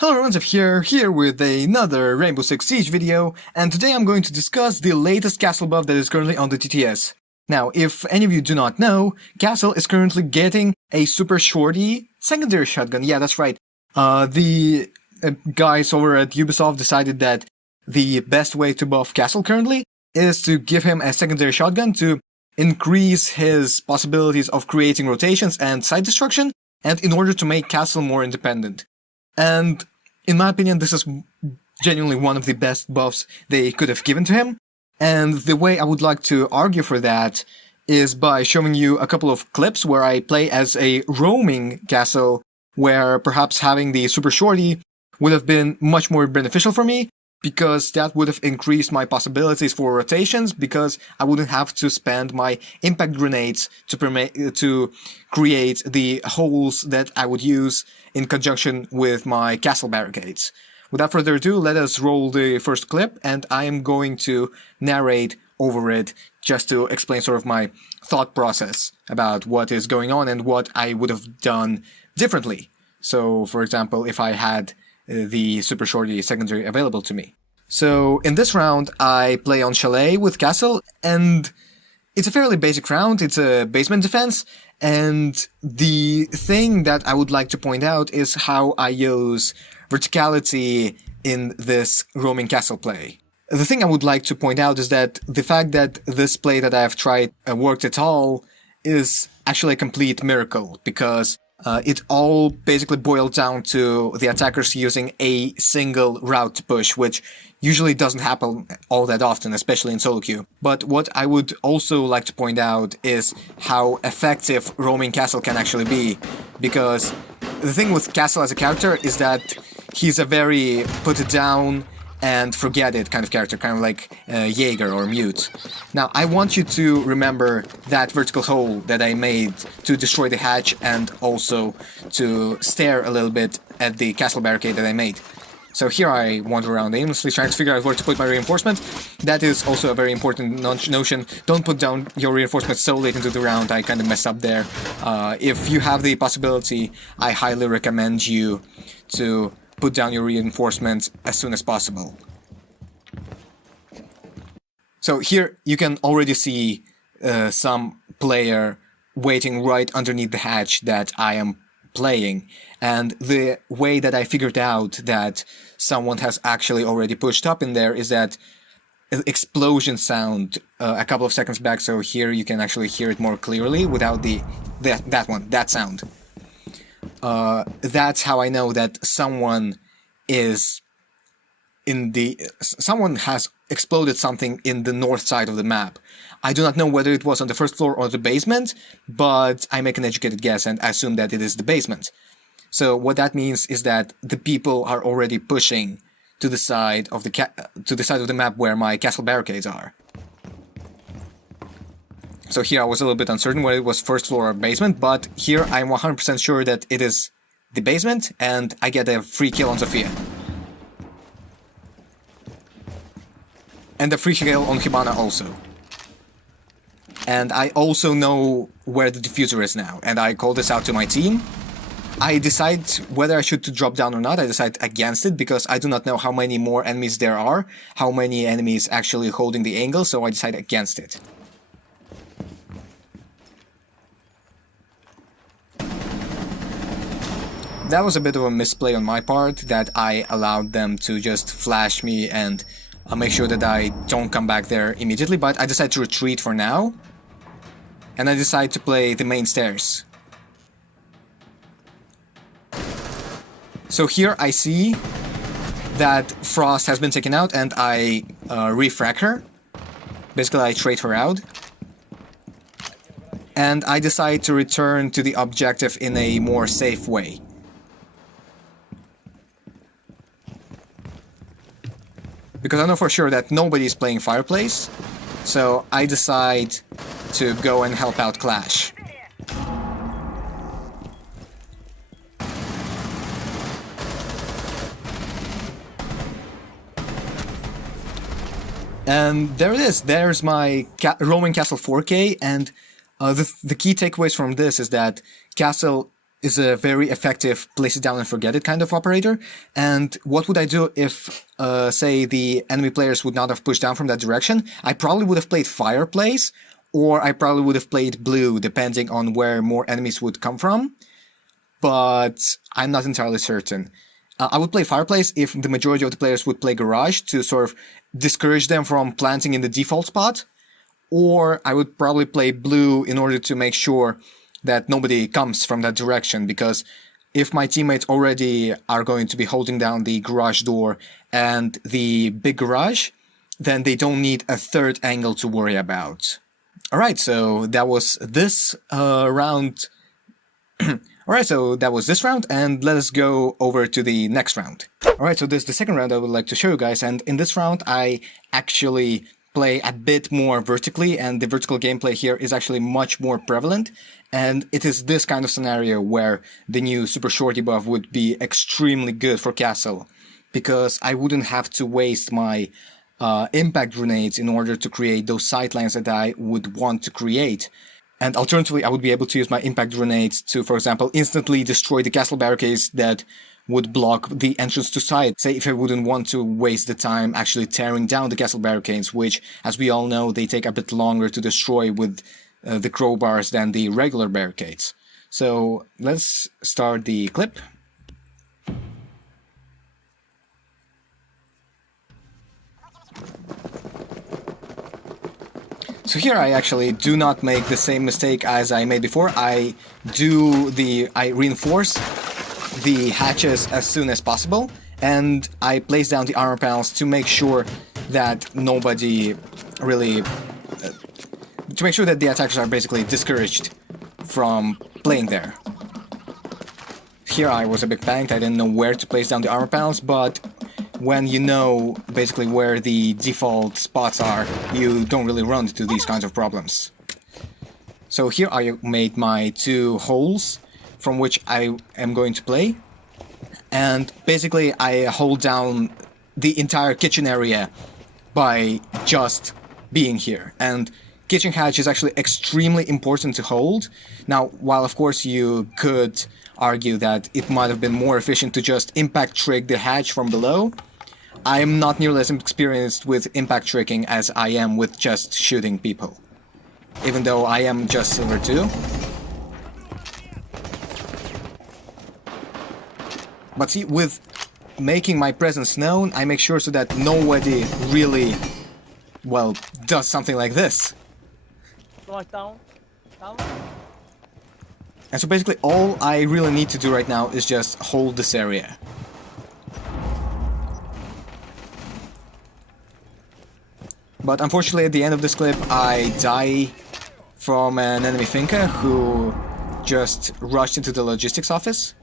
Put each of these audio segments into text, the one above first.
Hello everyone, here with another Rainbow Six Siege video, and today I'm going to discuss the latest castle buff that is currently on the TTS. Now, if any of you do not know, Castle is currently getting a super shorty secondary shotgun. Yeah, that's right. The guys over at Ubisoft decided that the best way to buff Castle currently is to give him a secondary shotgun to increase his possibilities of creating rotations and site destruction, and in order to make Castle more independent. And in my opinion, this is genuinely one of the best buffs they could have given to him. And the way I would like to argue for that is by showing you a couple of clips where I play as a roaming Castle, where perhaps having the super shorty would have been much more beneficial for me, because that would have increased my possibilities for rotations, because I wouldn't have to spend my impact grenades to create the holes that I would use in conjunction with my castle barricades. Without further ado, let us roll the first clip, and I am going to narrate over it just to explain sort of my thought process about what is going on and what I would have done differently. So, for example, if I had the super shorty secondary available to me. So in this round I play on Chalet with Castle, and it's a fairly basic round. It's a basement defense, and the thing that I would like to point out is how I use verticality in this roaming Castle play. The thing I would like to point out is that the fact that this play that I have tried worked at all is actually a complete miracle, because it all basically boiled down to the attackers using a single route to push, which usually doesn't happen all that often, especially in solo queue. But what I would also like to point out is how effective roaming Castle can actually be, because the thing with Castle as a character is that he's a very put it down and forget it kind of character, kind of like Jaeger or Mute. Now, I want you to remember that vertical hole that I made to destroy the hatch, and also to stare a little bit at the castle barricade that I made. So here I wander around aimlessly trying to figure out where to put my reinforcement. That is also a very important notion. Don't put down your reinforcements so late into the round. I kind of messed up there. If you have the possibility, I highly recommend you to put down your reinforcements as soon as possible. So here you can already see some player waiting right underneath the hatch that I am playing, and the way that I figured out that someone has actually already pushed up in there is that explosion sound a couple of seconds back. So here you can actually hear it more clearly without that sound. That's how I know that someone has exploded something in the north side of the map. I do not know whether it was on the first floor or the basement, but I make an educated guess and assume that it is the basement. So what that means is that the people are already pushing to the side of the map where my castle barricades are. So here I was a little bit uncertain whether it was first floor or basement, but here I'm 100% sure that it is the basement, and I get a free kill on Sophia. And a free kill on Hibana also. And I also know where the diffuser is now, and I call this out to my team. I decide whether I should drop down or not. I decide against it, because I do not know how many more enemies there are, how many enemies actually holding the angle, so I decide against it. That was a bit of a misplay on my part, that I allowed them to just flash me and make sure that I don't come back there immediately, but I decide to retreat for now, and I decide to play the main stairs. So here I see that Frost has been taken out, and I refrag her. Basically, I trade her out. And I decide to return to the objective in a more safe way. Because I know for sure that nobody is playing Fireplace, so I decide to go and help out Clash. And there it is. There's my roaming Castle 4K, and the key takeaways from this is that Castle is a very effective place it down and forget it kind of operator. And what would I do if, say, the enemy players would not have pushed down from that direction? I probably would have played Fireplace, or I probably would have played Blue, depending on where more enemies would come from. But I'm not entirely certain. I would play Fireplace if the majority of the players would play Garage to sort of discourage them from planting in the default spot. Or I would probably play Blue in order to make sure that nobody comes from that direction, because if my teammates already are going to be holding down the garage door and the big garage, then they don't need a third angle to worry about. Alright, so that was this round. Alright, so that was this round, and let us go over to the next round. Alright, so this is the second round I would like to show you guys, and in this round I actually play a bit more vertically, and the vertical gameplay here is actually much more prevalent, and it is this kind of scenario where the new Super Shorty buff would be extremely good for Castle, because I wouldn't have to waste my impact grenades in order to create those sightlines that I would want to create. And alternatively, I would be able to use my impact grenades to, for example, instantly destroy the castle barricades that would block the entrance to site. Say if I wouldn't want to waste the time actually tearing down the castle barricades, which, as we all know, they take a bit longer to destroy with the crowbars than the regular barricades. So let's start the clip. So here I actually do not make the same mistake as I made before. I reinforce the hatches as soon as possible, and I place down the armor panels to make sure that nobody really... to make sure that the attackers are basically discouraged from playing there. Here I was a bit panicked, I didn't know where to place down the armor panels, but when you know basically where the default spots are, you don't really run into these kinds of problems. So here I made my 2 holes from which I am going to play, and basically I hold down the entire kitchen area by just being here. And kitchen hatch is actually extremely important to hold. Now, while of course you could argue that it might have been more efficient to just impact trick the hatch from below, I am not nearly as experienced with impact tricking as I am with just shooting people. Even though I am just Silver 2. But see, with making my presence known, I make sure so that nobody really, well, does something like this. And so basically all I really need to do right now is just hold this area. But unfortunately at the end of this clip I die from an enemy Finka who just rushed into the logistics office.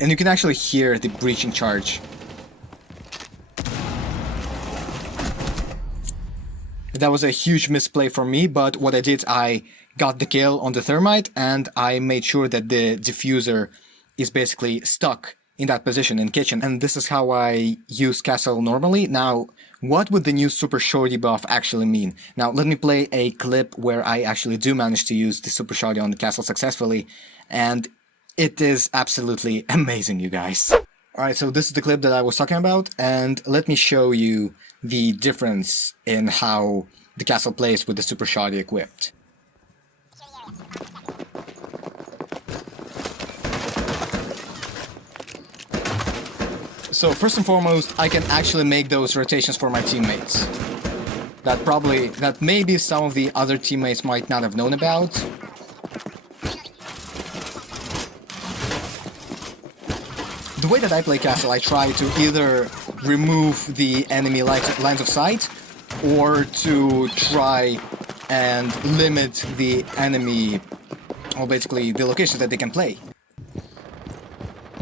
And you can actually hear the breaching charge. That was a huge misplay for me, but what I did, I got the kill on the thermite, and I made sure that the diffuser is basically stuck in that position in kitchen. And this is how I use Castle normally. Now, what would the new Super Shorty buff actually mean? Now, let me play a clip where I actually do manage to use the Super Shorty on the castle successfully, and it is absolutely amazing, you guys. Alright, so this is the clip that I was talking about, and let me show you the difference in how the castle plays with the Super Shorty equipped. So first and foremost, I can actually make those rotations for my teammates. That maybe some of the other teammates might not have known about. The way that I play Castle, I try to either remove the enemy lines of sight, or to try and limit the enemy, or basically the locations that they can play.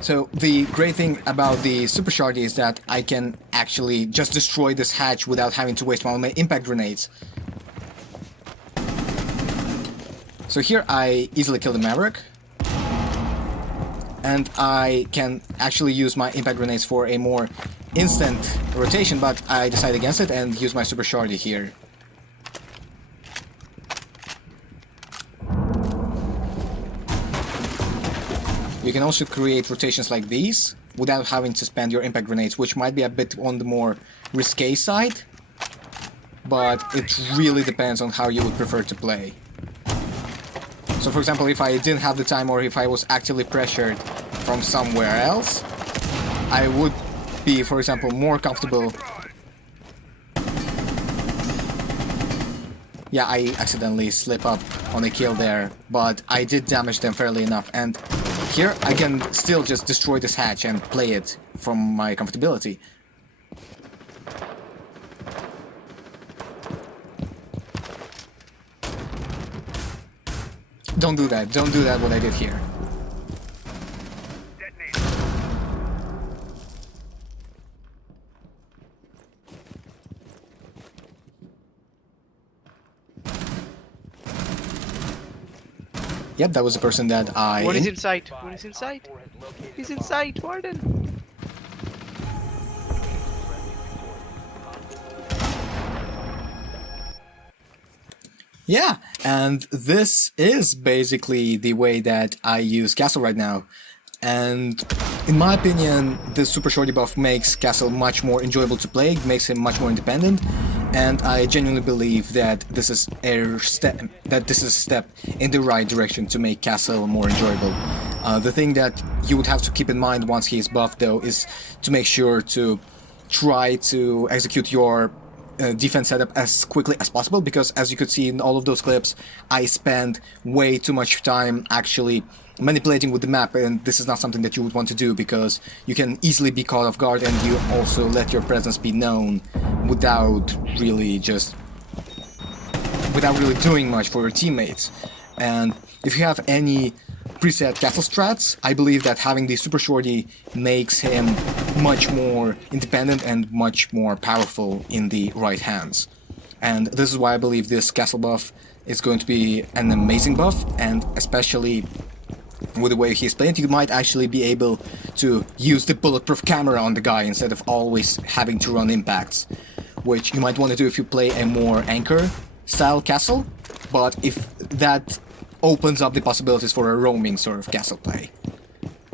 So the great thing about the Super Shorty is that I can actually just destroy this hatch without having to waste my impact grenades. So here I easily kill the Maverick. And I can actually use my impact grenades for a more instant rotation, but I decided against it and use my Super Shorty here. You can also create rotations like these without having to spend your impact grenades, which might be a bit on the more risque side, but it really depends on how you would prefer to play. So for example, if I didn't have the time or if I was actively pressured from somewhere else, I would be, for example, more comfortable. Yeah, I accidentally slip up on a kill there, but I did damage them fairly enough, and here I can still just destroy this hatch and play it from my comfortability. Don't do that what I did here. Yep, that was the person that I... One is in sight. One is in sight. He's in sight, Warden. Yeah, and this is basically the way that I use Castle right now. And in my opinion, the Super Shorty buff makes Castle much more enjoyable to play, makes him much more independent, and I genuinely believe that this is a step in the right direction to make Castle more enjoyable. The thing that you would have to keep in mind once he is buffed, though, is to make sure to try to execute your defense setup as quickly as possible, because as you could see in all of those clips, I spend way too much time actually manipulating with the map, and this is not something that you would want to do, because you can easily be caught off guard and you also let your presence be known without really doing much for your teammates. And if you have any preset castle strats, I believe that having the Super Shorty makes him much more independent and much more powerful in the right hands. And this is why I believe this castle buff is going to be an amazing buff, and especially with the way he's playing, you might actually be able to use the bulletproof camera on the guy instead of always having to run impacts, which you might want to do if you play a more anchor style castle, but if that opens up the possibilities for a roaming sort of castle play.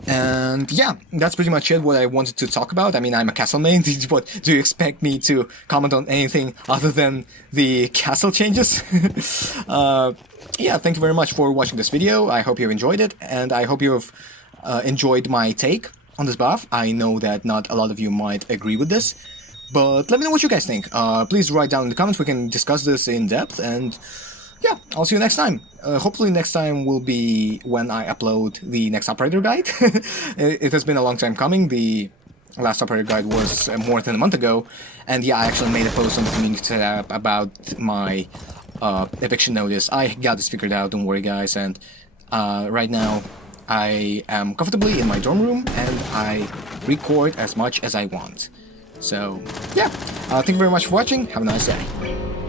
And yeah, that's pretty much it what I wanted to talk about. I mean, I'm a castle main. What do you expect me to comment on anything other than the castle changes? Yeah, thank you very much for watching this video. I hope you enjoyed it, and I hope you've enjoyed my take on this buff. I know that not a lot of you might agree with this, but let me know what you guys think. Please write down in the comments, we can discuss this in depth, and yeah, I'll see you next time. Hopefully next time will be when I upload the next operator guide. It has been a long time coming. The last operator guide was more than a month ago, and yeah, I actually made a post on the community tab about my eviction notice. I got this figured out, don't worry guys, and right now I am comfortably in my dorm room and I record as much as I want. So yeah, thank you very much for watching, have a nice day.